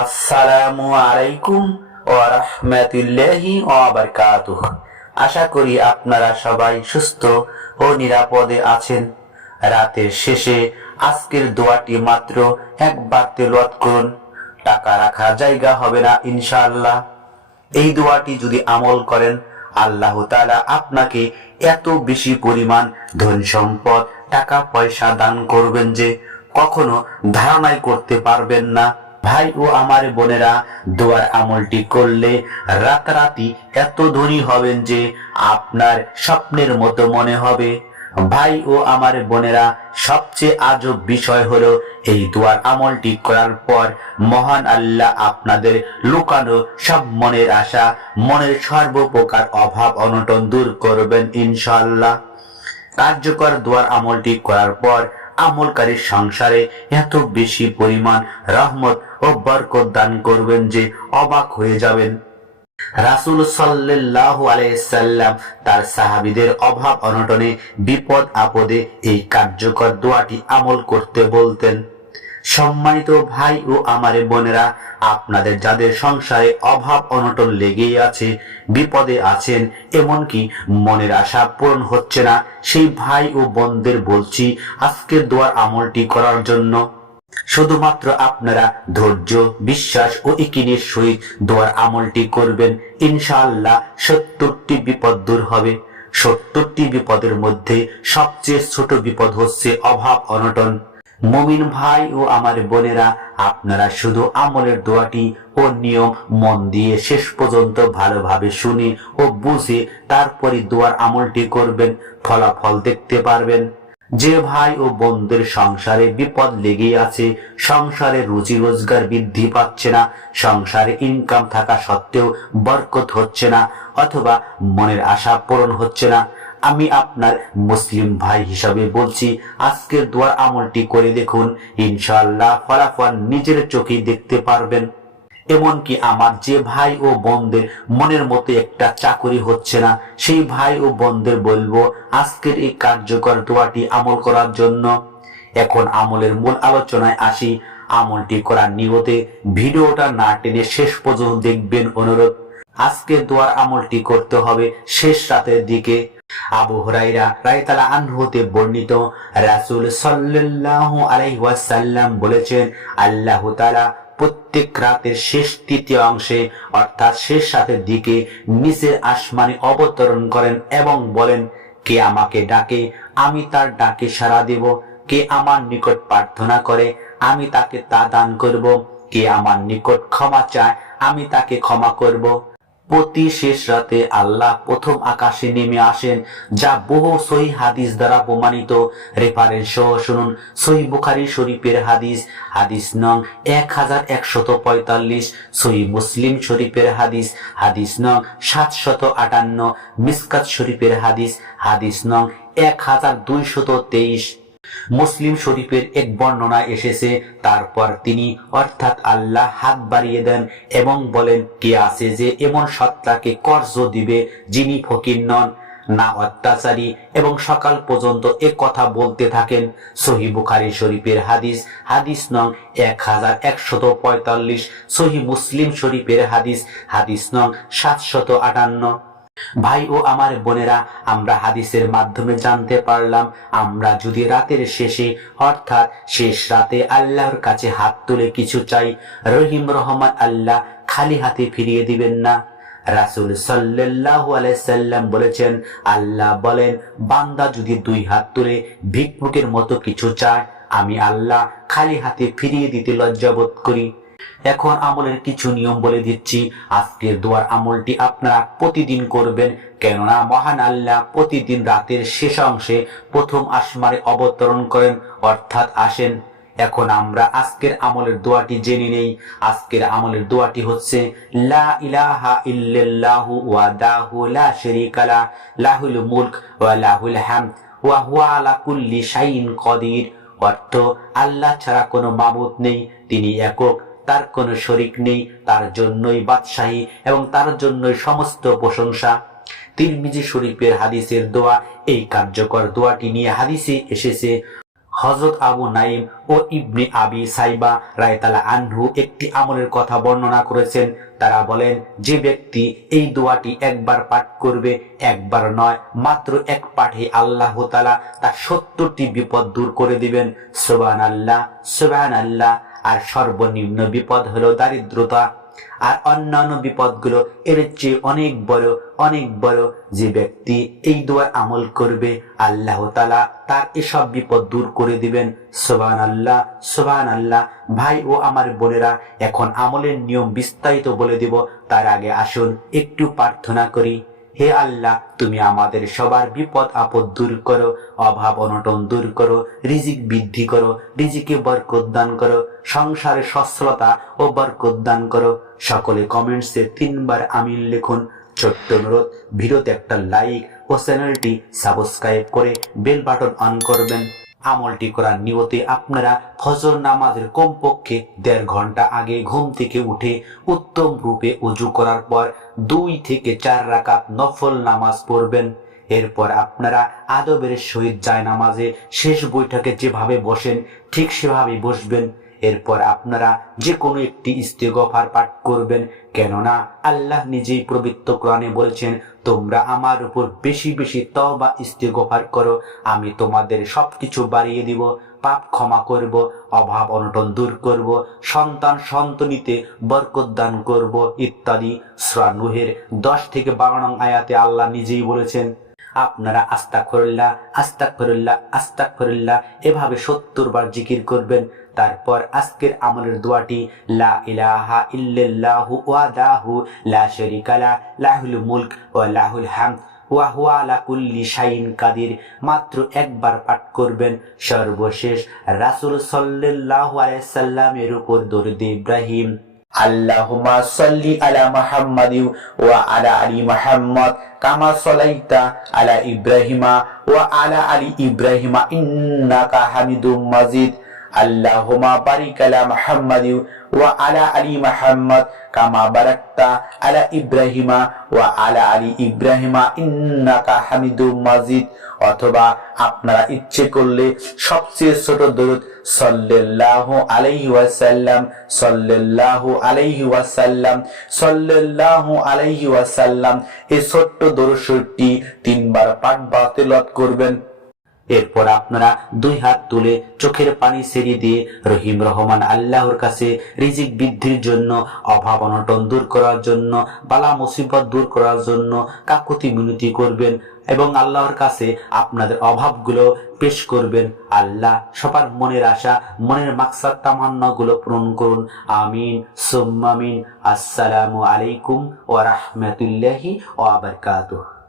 আসসালামু আলাইকুম ও রহমতুল্লাহি বারকাতুহ। আশা করি আপনারা সবাই সুস্থ ও নিরাপদে আছেন। রাতের শেষে আজকের দোয়াটি মাত্র একবার তেলাওয়াত করুন। টাকা রাখার জায়গা হবে না ইনশাআল্লাহ। এই দোয়াটি যদি আমল করেন, আল্লাহ তাআলা আপনাকে এত বেশি পরিমাণ ধন সম্পদ, টাকা পয়সা দান করবেন যে কখনো ধারণাই করতে পারবেন না। ভাই ও আমার বোনেরা, দোয়ার আমলটি করলে রাতারাতি এত ধনী হবেন যে আপনার স্বপ্নের মতো মনে হবে। ভাই ও আমার বোনেরা, সবচেয়ে আজব বিষয় হলো এই দোয়ার আমলটি করার পর মহান আল্লাহ আপনাদের লুকানো সব মনের আশা, মনের সর্বপ্রকার অভাব, অনটন দূর করবেন ইনশাআল্লাহ। কার্যকর দোয়ার আমলটি করার পর আমলকারীর সংসারে এত বেশি পরিমাণ রহমত বরকত দান করবেন যে অবাক হয়ে যাবেন। রাসূল সাল্লাল্লাহু আলাইহি সাল্লাম তার সাহাবীদের অভাব অনটনে, বিপদ আপদে এই কার্যকর দোয়াটি আমল করতে বলতেন। সম্মানিত ভাই ও আমারে বোনেরা, আপনাদের যাদের সংসারে অভাব অনটন লেগেই আছে, বিপদে আছেন, এমনকি মনের আশা পূরণ হচ্ছে না, সেই ভাই ও বোনদের বলছি, আজকের দোয়ার আমলটি করার জন্য শুধুমাত্র আপনারা ধৈর্য, বিশ্বাস ও ইকিনের সহিত দোয়ার আমলটি করবেন, ইনশাআল্লাহ সত্তরটি বিপদ দূর হবে। সত্তরটি বিপদের মধ্যে সবচেয়ে ছোট বিপদ হচ্ছে অভাব, অনটন। মমিন ভাই ও আমার বোনেরা, আপনারা শুধু আমলের দোয়াটি ও নিয়ম মন দিয়ে শেষ পর্যন্ত ভালোভাবে শুনে ও বুঝে তারপরে দোয়ার আমলটি করবেন, ফলাফল দেখতে পারবেন। যে ভাই ও বোনদের সংসারে বিপদ লেগেই আছে, সংসারে রুজি রোজগার বৃদ্ধি পাচ্ছে না, সংসারে ইনকাম থাকা সত্ত্বেও বরকত হচ্ছে না, অথবা মনের আশা পূরণ হচ্ছে না। আমি আপনার মুসলিম ভাই হিসাবে বলছি, আজকের দোয়ার আমলটি করে দেখুন, ইনশাআল্লাহ ফলাফল নিজের চোখেই দেখতে পারবেন। এমনকি আমার যে ভাই ও বোনদের মনের মতো একটা চাকরি হচ্ছে না, সেই ভাই ও বোনদের বলব, আজকের এই কার্যকর দোয়াটি আমল করার জন্য। এখন আমলের মূল আলোচনায় আসি। আমলটি করার নিয়তে ভিডিওটা না টেনে শেষ পর্যন্ত দেখবেন অনুরোধ। আজকে দোয়ার আমলটি করতে হবে শেষ রাতের দিকে। আবু হুরাইরা রায়তালা আনহুতে বর্ণিত, রাসুল সাল্লাল্লাহু আলাইহি ওয়াসাল্লাম বলেছেন, আল্লাহ তাআলা প্রত্যেক রাতের শেষ তৃতীয় অংশে, অর্থাৎ শেষ রাতের দিকে নিচের আসমানে অবতরণ করেন এবং বলেন, কে আমাকে ডাকে, আমি তার ডাকে সাড়া দেব। কে আমার নিকট প্রার্থনা করে, আমি তাকে তা দান করব। কে আমার নিকট ক্ষমা চায়, আমি তাকে ক্ষমা করব। প্রতি শেষ রাতে আল্লাহ প্রথম আকাশে নেমে আসেন, যা বহু সহি হাদিস দ্বারা প্রমাণিত। রেফারেন্স সহ শুনুন, সহি বুখারি শরীফের হাদিস হাদিস নং এক হাজার একশত পঁয়তাল্লিশ, সহি মুসলিম শরীফের হাদিস হাদিস নং সাতশত আটান্ন, মিসকাত শরীফের হাদিস হাদিস নং এক হাজার দুইশত তেইশ। মুসলিম শরীফের এক বর্ণনায় এসেছে, তারপর তিনি অর্থাৎ আল্লাহ হাত বাড়িয়ে দেন এবং বলেন, কে আছে যে এমন সত্তাকে কর্জ দিবে যিনি ফকির নন? না অত্যাচারী এবং সকাল পর্যন্ত এ কথা বলতে থাকেন। সহি বুখারি শরীফের হাদিস হাদিস নং এক হাজার একশত পঁয়তাল্লিশ। সহি মুসলিম শরীফের হাদিস হাদিস নং সাতশত আটান্ন। ভাই ও আমার বোনেরা, আমরা হাদিসের মাধ্যমে জানতে পারলাম, আমরা যদি রাতের শেষে, অর্থাৎ শেষ রাতে আল্লাহর কাছে হাত তুলে কিছু চাই, রহিম রহমান আল্লাহ খালি হাতে ফিরিয়ে দিবেন না। রাসুল সাল্লাল্লাহু আলাইহি সাল্লাম বলেছেন, আল্লাহ বলেন, বান্দা যদি দুই হাত তুলে ভিক্ষুকের মতো কিছু চায়, আমি আল্লাহ খালি হাতে ফিরিয়ে দিতে লজ্জাবোধ করি। এখন আমলের কিছু নিয়ম বলে দিচ্ছি। আজকের দোয়ার আমলটি আপনারা প্রতিদিন করবেন। কেননা মহান আল্লাহ প্রতিদিন রাতের শেষ অংশে প্রথম আসমারে অবতরণ করেন, অর্থাৎ আসেন। এখন আমরা আজকের আমলের দোয়াটি জেনে নেই। আজকের আমলের দোয়াটি হচ্ছে, লা ইলাহা ইল্লাল্লাহু ওয়াদাহু লা শারীকা লা, লাহুল মুলক ওয়া লাহুল হামদ, ওয়া হুয়া আলা কুল্লি শাইইন কদির। অর্থ, আল্লাহ ছাড়া কোনো মাবুদ নেই। তিনি একক তার কোনো শরিক নেই, তার জন্যই বাদশাহী এবং তার জন্যই সমস্ত প্রশংসা। তিরমিজি শরীফের হাদিসের দোয়া, এই কার্যকর দোয়াটি নিয়ে হাদিসে এসেছে হজরত আবু নাইম ও ইবনে আবি সাইবা রায়তালা আনহু একটি আমলের কথা বর্ণনা করেছেন। তারা বলেন, যে ব্যক্তি এই দোয়াটি একবার পাঠ করবে, একবার নয়, মাত্র এক পাঠে আল্লাহ তালা তার সত্তরটি বিপদ দূর করে দিবেন। সোবান আল্লাহ সোবান আল্লাহ আর সর্বনিম্ন বিপদ হলো দারিদ্রতা। আর অন্যান্য বিপদগুলো এর চেয়ে অনেক বড় অনেক বড় যে ব্যক্তি এই দোয়ার আমল করবে, আল্লাহ তালা তার এসব বিপদ দূর করে দিবেন। সোবান আল্লাহ সোবান আল্লাহ ভাই ও আমার বোনেরা, এখন আমলের নিয়ম বিস্তারিত বলে দিব। তার আগে আসুন একটু প্রার্থনা করি। হে আল্লাহ, তুমি আমাদের সবার বিপদ আপদ দূর করো, অভাব অনটন দূর করো, রিজিক বৃদ্ধি করো, রিজিকে বরকত দান করো, সংসারে সচ্ছলতা ও বরকত দান করো। সকলে কমেন্টসে তিনবার আমিন লিখুন। ছোট্ট অনুরোধ ভিডিওতে একটা লাইক ও চ্যানেলটি সাবস্ক্রাইব করে বেল বাটন অন করবেন। আমলটি করার নিয়তে আপনারা ফজর নামাজের কমপক্ষে দেড় ঘণ্টা আগে ঘুম থেকে উঠে উত্তম রূপে উজু করার পর দুই থেকে চার রাকাত নফল নামাজ পড়বেন। এরপর আপনারা আদবের সহিত যায় নামাজে শেষ বৈঠকে যেভাবে বসেন, ঠিক সেভাবেই বসবেন। এরপর আপনারা যে কোনো একটি ইস্তেগফার পাঠ করবেন কেননা আল্লাহ নিজেই পবিত্র কোরআনে বলেছেন, তোমরা আমার উপর বেশি বেশি ত বা তবা ইস্তেগফার করো, আমি তোমাদের সব কিছু বাড়িয়ে দিব, পাপ ক্ষমা করব, অভাব অনটন দূর করব, সন্তান সন্তনিতে বরকত দান করব, ইত্যাদি। শ্রানুহের দশ থেকে বারো নং আয়াতে আল্লাহ নিজেই বলেছেন আপনারা আস্তাক ফরুল্লাহ আস্তাক ফরুল্লাহ আস্তাক ফরুল্লাহ এভাবে সত্তর বার জিকির করবেন। তারপর আজকের আমলের দোয়াটি, লা ইলাহা ইল্লাল্লাহু লা লাহুল মুলক ওয়া লাহুল কাদির। মাত্র একবার পাঠ করবেন। সর্বশেষ রাসূল সাল্লাল্লাহু আলাইসাল্লামের উপর দরুদ ইব্রাহিম। আল্লাহুম্মা সাল্লি আলা মুহাম্মাদ ওয়া আলা আলি মুহাম্মদ, কামা সালাইতা আলা ইব্রাহিমা ওয়া আলা আলি ইব্রাহিমা, ইন্নাকা হামিদুম মাজিদ। ওয়া আলা আলি কামা আলা ইব্রাহিমা ওয়া আলা আলি ইব্রাহিমা ইন্নাকা মাজিদ। অথবা আপনারা ইচ্ছে করলে সবচেয়ে ছোট দরুদ সাল্লাল্লাহু আলাইহি ওয়াসাল্লাম, সাল্লাল্লাহু আলাইহি ওয়াসাল্লাম, সাল্লাল্লাহু আলাইহি ওয়াসাল্লাম। এই ছোট্ট দরুদটি তিনবার পাঠ বা তেলাওয়াত করবেন। এরপর আপনারা দুই হাত তুলে চোখের পানি সেরিয়ে দিয়ে রহিম রহমান আল্লাহর কাছে রিজিক বৃদ্ধির জন্য, অভাব অনটন দূর করার জন্য, বালা মুসিবত দূর করার জন্য কাকুতি মিনতি করবেন এবং আল্লাহর কাছে আপনাদের অভাবগুলো পেশ করবেন। আল্লাহ সবার মনের আশা, মনের মাকসাদ তামান্না গুলো পূরণ করুন। আমিন। সুম্মামিন। আসসালামু আলাইকুম ওয়া রাহমাতুল্লাহি ওয়া বারাকাতুহু।